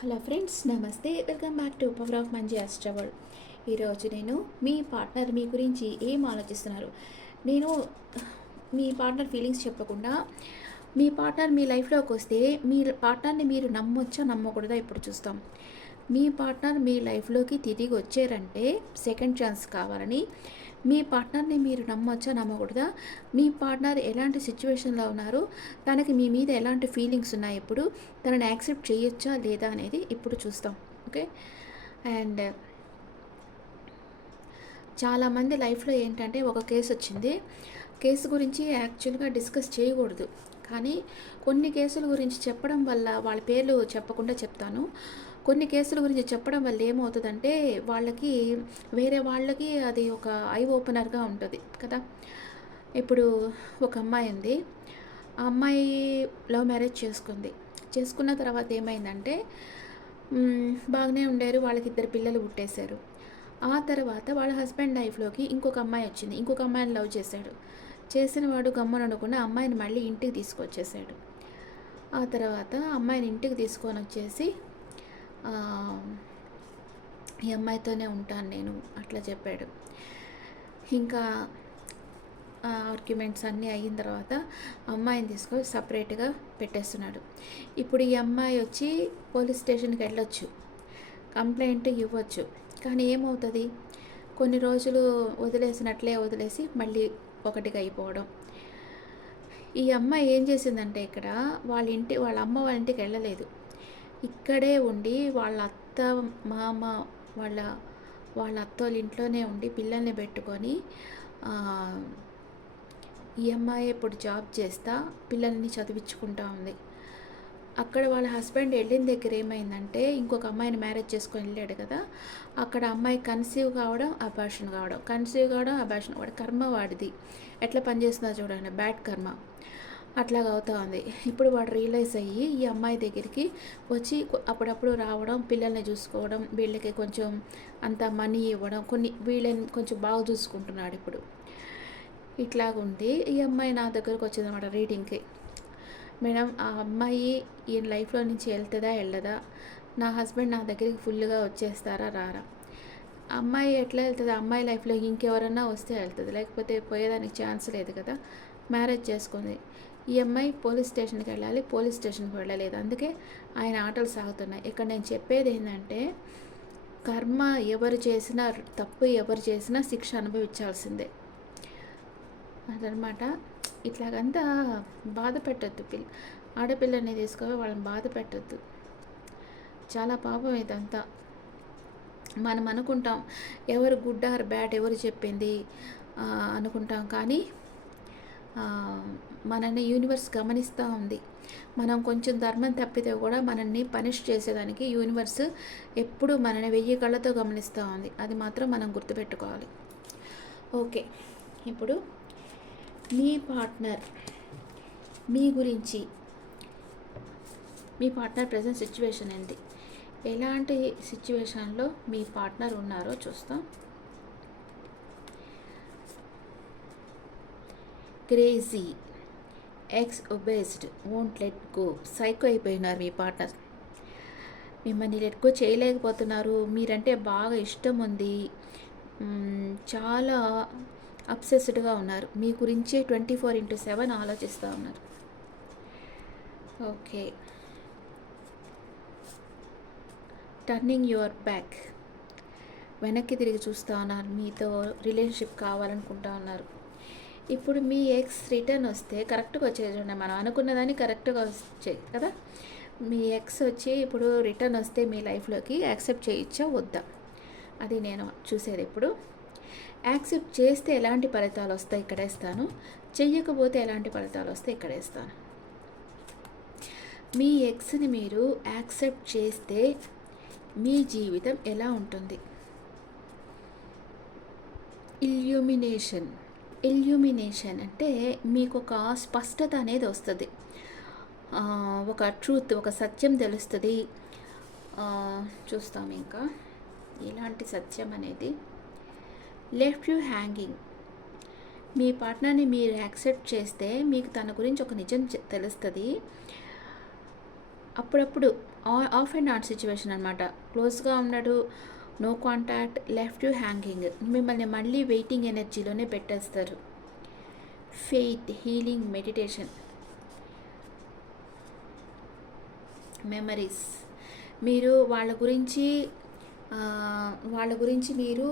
Hello friends, నమస్తే. Welcome back to power of మంచి అస్ట్రవల్. ఈరోజు నేను మీ పార్ట్నర్ మీ గురించి ఏం ఆలోచిస్తున్నారు, నేను మీ పార్ట్నర్ ఫీలింగ్స్ చెప్పకుండా మీ పార్ట్నర్ మీ లైఫ్లోకి వస్తే మీ పార్ట్నర్ని మీరు నమ్మొచ్చా నమ్మకూడదా ఇప్పుడు చూస్తాం. మీ పార్ట్నర్ మీ లైఫ్లోకి తిరిగి వచ్చారంటే సెకండ్ ఛాన్స్ కావాలని మీ పార్ట్నర్ని మీరు నమ్మొచ్చా నమ్మకూడదా, మీ పార్ట్నర్ ఎలాంటి సిచ్యువేషన్లో ఉన్నారు, తనకి మీ మీద ఎలాంటి ఫీలింగ్స్ ఉన్నాయి, ఇప్పుడు తనని యాక్సెప్ట్ చేయొచ్చా లేదా అనేది ఇప్పుడు చూస్తాం. ఓకే. అండ్ చాలామంది లైఫ్లో ఏంటంటే ఒక కేసు వచ్చింది. కేసు గురించి యాక్చువల్గా డిస్కస్ చేయకూడదు, కానీ కొన్ని కేసుల గురించి చెప్పడం వల్ల, వాళ్ళ పేర్లు చెప్పకుండా చెప్తాను, కొన్ని కేసుల గురించి చెప్పడం వల్ల ఏమవుతుందంటే వాళ్ళకి, వేరే వాళ్ళకి అది ఒక ఐ ఓపెనర్గా ఉంటుంది కదా. ఇప్పుడు ఒక అమ్మాయి ఉంది. ఆ అమ్మాయి లవ్ మ్యారేజ్ చేసుకుంది. చేసుకున్న తర్వాత ఏమైందంటే బాగానే ఉండారు, వాళ్ళకి ఇద్దరు పిల్లలు పుట్టేశారు. ఆ తర్వాత వాళ్ళ హస్బెండ్ లైఫ్లోకి ఇంకొక అమ్మాయి వచ్చింది. ఇంకొక అమ్మాయిని లవ్ చేశాడు. చేసిన వాడు గమ్ముననుకున్న అమ్మాయిని మళ్ళీ ఇంటికి తీసుకొచ్చేసాడు. ఆ తర్వాత అమ్మాయిని ఇంటికి తీసుకొని వచ్చేసి ఈ అమ్మాయితోనే ఉంటాను నేను అట్లా చెప్పాడు. ఇంకా ఆర్గ్యుమెంట్స్ అన్నీ అయిన తర్వాత అమ్మాయిని తీసుకొని సపరేట్గా పెట్టేస్తున్నాడు. ఇప్పుడు ఈ అమ్మాయి వచ్చి పోలీస్ స్టేషన్కి వెళ్ళొచ్చు, కంప్లైంట్ ఇవ్వచ్చు. కానీ ఏమవుతుంది, కొన్ని రోజులు వదిలేసినట్లే వదిలేసి మళ్ళీ ఒకటిగా అయిపోవడం. ఈ అమ్మాయి ఏం చేసిందంటే ఇక్కడ వాళ్ళ అమ్మ వాళ్ళ ఇంటికి వెళ్ళలేదు, ఇక్కడే ఉండి వాళ్ళ అత్త మామ వాళ్ళ వాళ్ళ అత్తోళ్ళ ఇంట్లోనే ఉండి పిల్లల్ని పెట్టుకొని ఈ అమ్మాయి ఇప్పుడు జాబ్ చేస్తా పిల్లల్ని చదివించుకుంటా ఉంది. అక్కడ వాళ్ళ హస్బెండ్ వెళ్ళిన దగ్గర ఏమైందంటే ఇంకొక అమ్మాయిని మ్యారేజ్ చేసుకొని వెళ్ళాడు కదా, అక్కడ అమ్మాయి కన్సీవ్ కావడం, అబార్షన్ కావడం, కన్సీవ్ కావడం, అబార్షన్. వాడి కర్మ వాడిది ఎట్లా పనిచేస్తుందో చూడండి, బ్యాడ్ కర్మ అట్లాగా అవుతా ఉంది. ఇప్పుడు వాడు రియలైజ్ అయ్యి ఈ అమ్మాయి దగ్గరికి వచ్చి అప్పుడప్పుడు రావడం, పిల్లల్ని చూసుకోవడం, వీళ్ళకి కొంచెం అంత మనీ ఇవ్వడం, వీళ్ళని కొంచెం బాగా చూసుకుంటున్నాడు. ఇప్పుడు ఇట్లాగుంది. ఈ అమ్మాయి నా దగ్గరకు వచ్చిందన్నమాట రీడింగ్కి. మేడం, ఆ అమ్మాయి ఈ లైఫ్లో నుంచి వెళ్తుందా వెళ్ళదా, నా హస్బెండ్ నా దగ్గరికి ఫుల్గా వచ్చేస్తారా రారా, అమ్మాయి ఎట్లా వెళ్తుంది, అమ్మాయి లైఫ్లో ఇంకెవరన్నా వస్తే వెళ్తుంది, లేకపోతే పోయేదానికి ఛాన్స్ లేదు కదా. మ్యారేజ్ చేసుకుంది. ఈ అమ్మాయి పోలీస్ స్టేషన్కి వెళ్ళాలి, పోలీస్ స్టేషన్కి వెళ్ళలేదు. అందుకే ఆయన ఆటలు సాగుతున్నాయి. ఇక్కడ నేను చెప్పేది ఏంటంటే, కర్మ ఎవరు చేసినా, తప్పు ఎవరు చేసినా శిక్ష అనుభవించాల్సిందే అదనమాట. ఇట్లాగంతా బాధ పెట్టద్దు, ఆడపిల్లని తీసుకొని వాళ్ళని బాధ పెట్టద్దు. చాలా పాపం ఇదంతా. మనం అనుకుంటాం ఎవరు గుడ్ ఆర్ బ్యాడ్, ఎవరు చెప్పింది అనుకుంటాం, కానీ మనల్ని యూనివర్స్ గమనిస్తూ ఉంది. మనం కొంచెం ధర్మం తప్పితే కూడా మనల్ని పనిష్ చేసేదానికి యూనివర్స్ ఎప్పుడు మనల్ని 1000 కళ్ళతో గమనిస్తూ ఉంది. అది మాత్రం మనం గుర్తుపెట్టుకోవాలి. ఓకే, ఇప్పుడు మీ పార్ట్నర్ మీ గురించి, మీ పార్ట్నర్ ప్రజెంట్ సిచ్యువేషన్ ఏంటి, ఎలాంటి సిచ్యువేషన్లో మీ పార్ట్నర్ ఉన్నారో చూస్తాం. Crazy, ex obsessed, won't let go, psycho అయిపోయినారు మీ పార్ట్నర్. మిమ్మల్ని లెట్ గో చేయలేకపోతున్నారు. మీరంటే బాగా ఇష్టం ఉంది, చాలా అబ్సెస్డ్గా ఉన్నారు. మీ గురించే 24/7 ఆలోచిస్తూ ఉన్నారు. ఓకే. టర్నింగ్ యువర్ బ్యాక్, వెనక్కి తిరిగి చూస్తూ ఉన్నారు, మీతో రిలేషన్షిప్ కావాలనుకుంటా ఉన్నారు. ఇప్పుడు మీ ఎక్స్ రిటర్న్ వస్తే కరెక్ట్గా వచ్చేది చూడండి, మనం అనుకున్నదాన్ని కరెక్ట్గా వచ్చాయి కదా. మీ ఎక్స్ వచ్చి ఇప్పుడు రిటర్న్ వస్తే మీ లైఫ్లోకి యాక్సెప్ట్ చేయొచ్చా వద్దా, అది నేను చూసేది. ఇప్పుడు యాక్సెప్ట్ చేస్తే ఎలాంటి ఫలితాలు వస్తాయి ఇక్కడ వేస్తాను, చెయ్యకపోతే ఎలాంటి ఫలితాలు వస్తాయి ఇక్కడ వేస్తాను. మీ ఎక్స్ని మీరు యాక్సెప్ట్ చేస్తే మీ జీవితం ఎలా ఉంటుంది. ఇల్యూమినేషన్ అంటే మీకు ఒక స్పష్టత అనేది వస్తుంది, ఒక ట్రూత్, ఒక సత్యం తెలుస్తుంది. చూస్తాం ఇంకా ఎలాంటి సత్యం అనేది. లెఫ్ట్ యూ హ్యాంగింగ్, మీ పార్ట్నర్ని మీరు యాక్సెప్ట్ చేస్తే మీకు తన గురించి ఒక నిజం తెలుస్తుంది. అప్పుడప్పుడు ఆఫ్ అండ్ ఆన్ సిచ్యువేషన్ అనమాట. క్లోజ్గా ఉన్నాడు, no contact, left you hanging. మిమ్మల్ని మళ్ళీ వెయిటింగ్ ఎనర్జీలోనే పెట్టేస్తారు. Faith, healing, meditation, memories. మీరు వాళ్ళ గురించి మీరు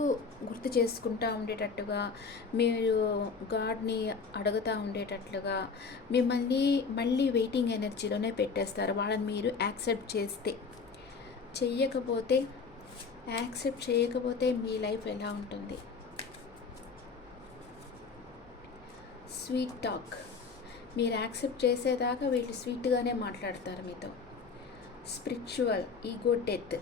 గుర్తు చేసుకుంటూ ఉండేటట్టుగా, మీరు గాడ్ని అడుగుతూ ఉండేటట్లుగా మిమ్మల్ని మళ్ళీ వెయిటింగ్ ఎనర్జీలోనే పెట్టేస్తారు వాళ్ళని మీరు యాక్సెప్ట్ చేయకపోతే మీ లైఫ్ ఎలా ఉంటుంది. Sweet talk. మీరు యాక్సెప్ట్ చేసేదాకా వీళ్ళు స్వీట్గానే మాట్లాడతారు మీతో. Spiritual, ego death.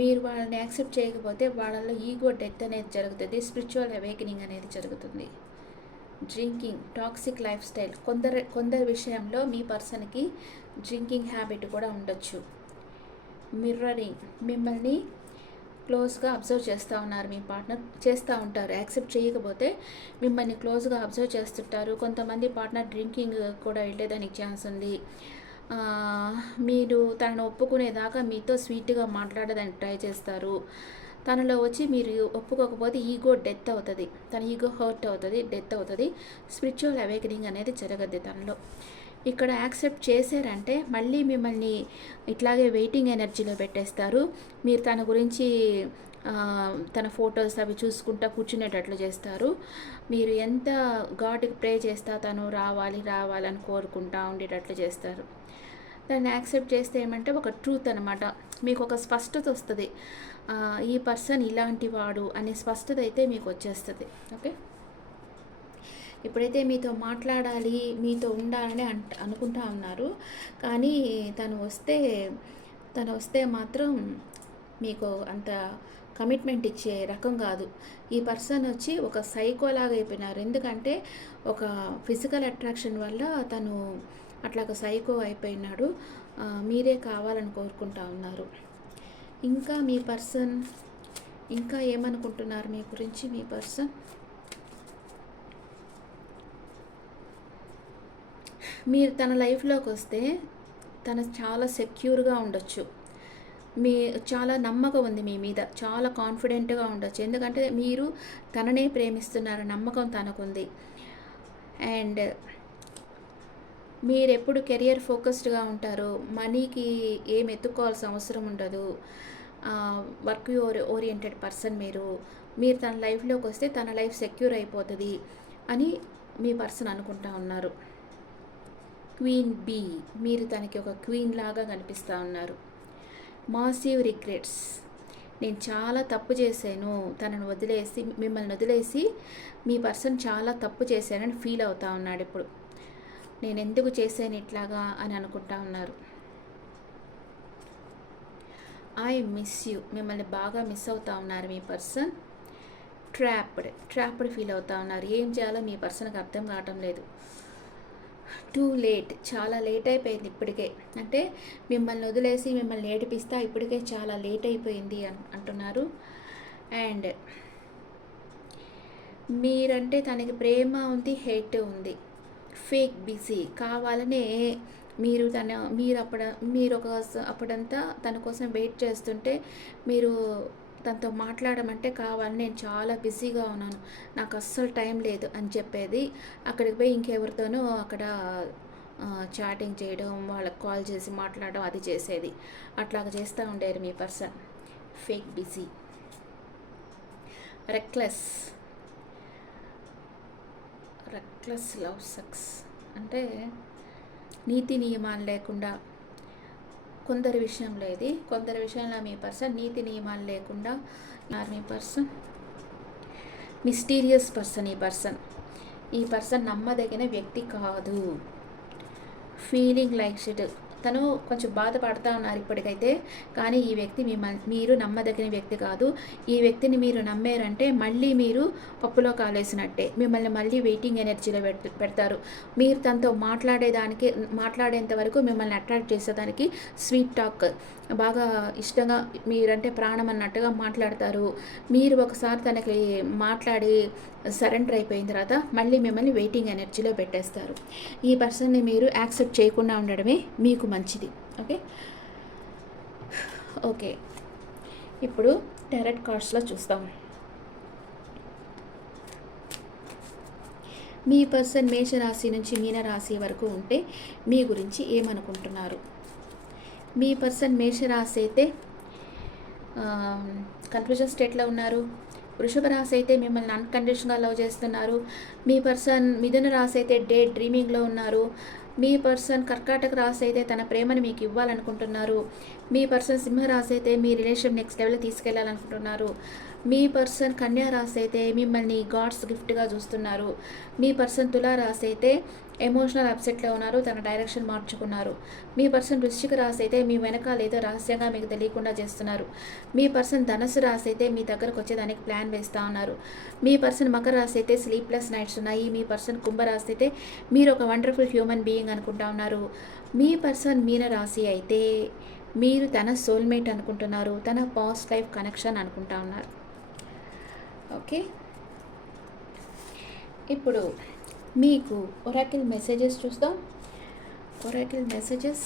మీరు వాళ్ళని యాక్సెప్ట్ చేయకపోతే వాళ్ళలో ఈగో డెత్ అనేది జరుగుతుంది, స్పిరిచువల్ అవేకనింగ్ అనేది జరుగుతుంది. Drinking, toxic life style. కొందరి విషయంలో మీ పర్సన్కి డ్రింకింగ్ హ్యాబిట్ కూడా ఉండొచ్చు. మిర్రరింగ్, మిమ్మల్ని క్లోజ్గా అబ్జర్వ్ చేస్తూ ఉన్నారు మీ పార్ట్నర్, చేస్తూ ఉంటారు. యాక్సెప్ట్ చేయకపోతే మిమ్మల్ని క్లోజ్గా అబ్జర్వ్ చేస్తుంటారు. కొంతమంది పార్ట్నర్ డ్రింకింగ్ కూడా వెళ్ళేదానికి ఛాన్స్ ఉంది. మీరు తనను ఒప్పుకునేదాకా మీతో స్వీట్గా మాట్లాడడానికి ట్రై చేస్తారు. తనలో వచ్చి మీరు ఒప్పుకోకపోతే ఈగో డెత్ అవుతుంది, తన ఈగో హర్ట్ అవుతుంది, డెత్ అవుతుంది. స్పిరిచువల్ అవేకనింగ్ అనేది జరగద్ది తనలో. ఇక్కడ యాక్సెప్ట్ చేశారంటే మళ్ళీ మిమ్మల్ని ఇట్లాగే వెయిటింగ్ ఎనర్జీలో పెట్టేస్తారు. మీరు తన గురించి తన ఫొటోస్ అవి చూసుకుంటా కూర్చునేటట్లు చేస్తారు. మీరు ఎంత గాడ్కి ప్రే చేస్తా తను రావాలని కోరుకుంటా ఉండేటట్లు చేస్తారు. దాన్ని యాక్సెప్ట్ చేస్తే ఏమంటే ఒక ట్రూత్ అనమాట, మీకు ఒక స్పష్టత వస్తుంది. ఈ పర్సన్ ఇలాంటి వాడు అనే స్పష్టత అయితే మీకు వచ్చేస్తుంది. ఓకే, ఇప్పుడైతే మీతో మాట్లాడాలి, మీతో ఉండాలని అనుకుంటా ఉన్నారు. కానీ తను వస్తే మాత్రం మీకు అంత కమిట్మెంట్ ఇచ్చే రకం కాదు. ఈ పర్సన్ వచ్చి ఒక సైకోలాగా అయిపోయినారు. ఎందుకంటే ఒక ఫిజికల్ అట్రాక్షన్ వల్ల తను అట్లాగ సైకో అయిపోయినాడు. మీరే కావాలని కోరుకుంటా ఉన్నారు. ఇంకా మీ పర్సన్ ఇంకా ఏమనుకుంటున్నారు మీ గురించి? మీ పర్సన్ మీరు తన లైఫ్లోకి వస్తే తను చాలా సెక్యూర్గా ఉండొచ్చు. చాలా నమ్మకం ఉంది మీ మీద, చాలా కాన్ఫిడెంట్గా ఉండొచ్చు. ఎందుకంటే మీరు తననే ప్రేమిస్తున్నారు, నమ్మకం తనకుంది. అండ్ మీరు ఎప్పుడు కెరియర్ ఫోకస్డ్గా ఉంటారు, మనీకి ఏం ఎత్తుకోవాల్సిన అవసరం ఉండదు. వర్క్ ఓరియంటెడ్ పర్సన్ మీరు తన లైఫ్లోకి వస్తే తన లైఫ్ సెక్యూర్ అయిపోతుంది అని మీ పర్సన్ అనుకుంటా ఉన్నారు. క్వీన్ బీ, మీరు తనకి ఒక క్వీన్ లాగా కనిపిస్తూ ఉన్నారు. మాసివ్ రిగ్రెట్స్, నేను చాలా తప్పు చేశాను, మిమ్మల్ని వదిలేసి మీ పర్సన్ చాలా తప్పు చేశానని ఫీల్ అవుతా ఉన్నాడు. ఇప్పుడు నేను ఎందుకు చేశాను ఇట్లాగా అని అనుకుంటా ఉన్నారు. ఐ మిస్ యూ, మిమ్మల్ని బాగా మిస్ అవుతా ఉన్నారు మీ పర్సన్. ట్రాప్డ్ ఫీల్ అవుతా ఉన్నారు. ఏం చేయాలో మీ పర్సన్కి అర్థం కావటం లేదు. టూ లేట్, చాలా లేట్ అయిపోయింది ఇప్పటికే. అంటే మిమ్మల్ని వదిలేసి మిమ్మల్ని ఏడిపిస్తా ఇప్పటికే చాలా లేట్ అయిపోయింది అంటున్నారు. అండ్ మీరంటే తనకి ప్రేమ ఉంది, హేట్ ఉంది. ఫేక్ బిజీ, కావాలనే అప్పుడంతా తన కోసం వెయిట్ చేస్తుంటే మీరు తనతో మాట్లాడమంటే కావాలని నేను చాలా బిజీగా ఉన్నాను, నాకు అస్సలు టైం లేదు అని చెప్పేది. అక్కడికి పోయి ఇంకెవరితోనూ అక్కడ చాటింగ్ చేయడం, వాళ్ళకి కాల్ చేసి మాట్లాడడం అది చేసేది. అట్లాగ చేస్తూ ఉండేది మీ person. Fake busy. Reckless love sucks, అంటే నీతి నియమాలు లేకుండా కొందరి విషయంలో మీ పర్సన్ నీతి నియమాలు లేకుండా మీ పర్సన్ మిస్టీరియస్ పర్సన్. ఈ పర్సన్ నమ్మదగిన వ్యక్తి కాదు. ఫీలింగ్ లైక్ షిట్, తను కొంచెం బాధపడుతూ ఉన్నారు ఇప్పటికైతే. కానీ ఈ వ్యక్తి మీరు నమ్మదగిన వ్యక్తి కాదు. ఈ వ్యక్తిని మీరు నమ్మారంటే మళ్ళీ మీరు పప్పులో కాలేసినట్టే. మిమ్మల్ని మళ్ళీ వెయిటింగ్ ఎనర్జీలో పెడతారు. మీరు తనతో మాట్లాడేంత వరకు మిమ్మల్ని అట్రాక్ట్ చేసేదానికి స్వీట్ టాక్ బాగా ఇష్టంగా, మీరంటే ప్రాణం అన్నట్టుగా మాట్లాడతారు. మీరు ఒకసారి తనకి మాట్లాడి సరెండర్ అయిపోయిన తర్వాత మళ్ళీ మిమ్మల్ని వెయిటింగ్ ఎనర్జీలో పెట్టేస్తారు. ఈ పర్సన్ని మీరు యాక్సెప్ట్ చేయకుండా ఉండడమే మీకు మంచిది. ఓకే. ఓకే, ఇప్పుడు టారట్ కార్డ్స్లో చూస్తాం. మీ పర్సన్ మేషరాశి నుంచి మీనరాశి వరకు ఉంటే మీ గురించి ఏమనుకుంటున్నారు? మీ పర్సన్ మేషరాశి అయితే కన్ఫ్యూజన్ స్టేట్లో ఉన్నారు. వృషభ రాశి అయితే మిమ్మల్ని అన్కండిషన్గా లవ్ చేస్తున్నారు. మీ పర్సన్ మిథున రాశి అయితే డే డ్రీమింగ్లో ఉన్నారు. మీ పర్సన్ కర్కాటక రాశి అయితే తన ప్రేమను మీకు ఇవ్వాలనుకుంటున్నారు. మీ పర్సన్ సింహరాశి అయితే మీ రిలేషన్ నెక్స్ట్ లెవెల్ తీసుకెళ్లాలనుకుంటున్నారు. మీ పర్సన్ కన్యా రాశి అయితే మిమ్మల్ని గాడ్స్ గిఫ్ట్గా చూస్తున్నారు. మీ పర్సన్ తులారాశి అయితే ఎమోషనల్ అప్సెట్లో ఉన్నారు, తన డైరెక్షన్ మార్చుకున్నారు. మీ పర్సన్ వృశ్చిక రాశి అయితే మీ వెనకాల ఏదో రహస్యంగా మీకు తెలియకుండా చేస్తున్నారు. మీ పర్సన్ ధనుసు రాశి అయితే మీ దగ్గరకు వచ్చేదానికి ప్లాన్ వేస్తూ ఉన్నారు. మీ పర్సన్ మకర రాశి అయితే స్లీప్లెస్ నైట్స్ ఉన్నాయి. మీ పర్సన్ కుంభరాశి అయితే మీరు ఒక వండర్ఫుల్ హ్యూమన్ బీయింగ్ అనుకుంటా ఉన్నారు. మీ పర్సన్ మీన రాశి అయితే మీరు తన సోల్మేట్ అనుకుంటున్నారు, తన పాస్ట్ లైఫ్ కనెక్షన్ అనుకుంటా ఉన్నారు. ఓకే, ఇప్పుడు మీకు ఒరాకిల్ మెసేజెస్ చూస్తాం. ఒరాకిల్ మెసేజెస్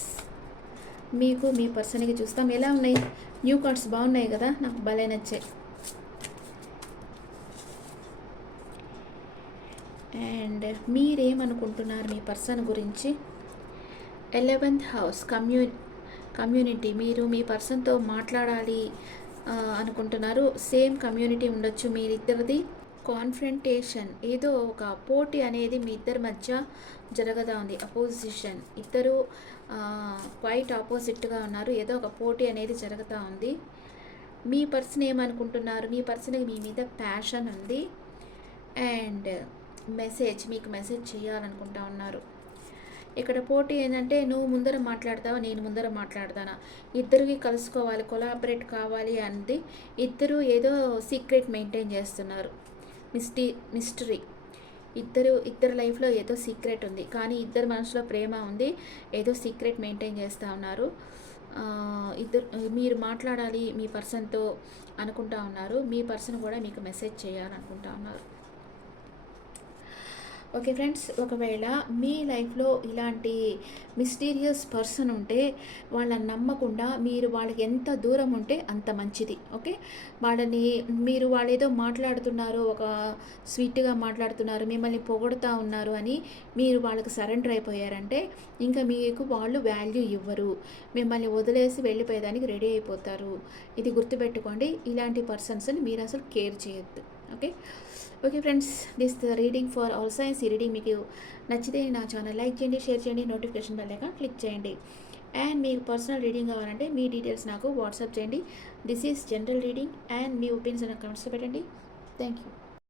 మీకు మీ పర్సన్కి చూస్తాం. ఎలా ఉన్నాయి? న్యూ కార్డ్స్ బాగున్నాయి కదా, నాకు భలే నచ్చాయి. అండ్ మీరేమనుకుంటున్నారు మీ పర్సన్ గురించి? 11th house community. మీరు మీ పర్సన్తో మాట్లాడాలి అనుకుంటున్నారు. సేమ్ కమ్యూనిటీ ఉండొచ్చు మీరిద్దరిది. కాన్ఫ్రంటేషన్, ఏదో ఒక పోటీ అనేది మీ ఇద్దరి మధ్య జరగదా ఉంది. అపోజిషన్, ఇద్దరు క్వైట్ ఆపోజిట్గా ఉన్నారు. ఏదో ఒక పోటీ అనేది జరుగుతూ ఉంది. మీ పర్సన్ ఏమనుకుంటున్నారు? మీ పర్సన్కి మీ మీద ప్యాషన్ ఉంది అండ్ మీకు మెసేజ్ చేయాలనుకుంటా ఉన్నారు. ఇక్కడ పోటీ ఏంటంటే నువ్వు ముందర మాట్లాడతావా, నేను ముందర మాట్లాడతానా, ఇద్దరికి కలుసుకోవాలి, కొలాబరేట్ కావాలి అంది. ఇద్దరు ఏదో సీక్రెట్ మెయింటైన్ చేస్తున్నారు. మిస్టరీ. ఇద్దరు లైఫ్లో ఏదో సీక్రెట్ ఉంది, కానీ ఇద్దరు మనసులో ప్రేమ ఉంది. ఏదో సీక్రెట్ మెయింటైన్ చేస్తూ ఉన్నారు. మీరు మాట్లాడాలి మీ పర్సన్తో అనుకుంటా ఉన్నారు. మీ పర్సన్ కూడా మీకు మెసేజ్ చేయాలనుకుంటా ఉన్నారు. ఓకే ఫ్రెండ్స్, ఒకవేళ మీ లైఫ్లో ఇలాంటి మిస్టీరియస్ పర్సన్ ఉంటే వాళ్ళని నమ్మకుండా మీరు వాళ్ళకి ఎంత దూరం ఉంటే అంత మంచిది. ఓకే, వాళ్ళు ఏదో మాట్లాడుతున్నారు, ఒక స్వీట్గా మాట్లాడుతున్నారు, మిమ్మల్ని పొగడుతూ ఉన్నారు అని మీరు వాళ్ళకి సరెండర్ అయిపోయారంటే ఇంకా మీకు వాళ్ళు వాల్యూ ఇవ్వరు, మిమ్మల్ని వదిలేసి వెళ్ళిపోయేదానికి రెడీ అయిపోతారు. ఇది గుర్తుపెట్టుకోండి. ఇలాంటి పర్సన్స్ని మీరు అసలు కేర్ చేయొద్దు. Okay friends, this the reading for all science. ఈ రీడింగ్ మీకు నచ్చితే నా ఛానల్ లైక్ చేయండి, షేర్ చేయండి, నోటిఫికేషన్ బెల్ ఐకాన్ క్లిక్ చేయండి. అండ్ మీకు పర్సనల్ రీడింగ్ కావాలంటే మీ డీటెయిల్స్ నాకు వాట్సాప్ చేయండి. This is general reading and me opinions నాకు కమెంట్స్లో పెట్టండి. Thank you.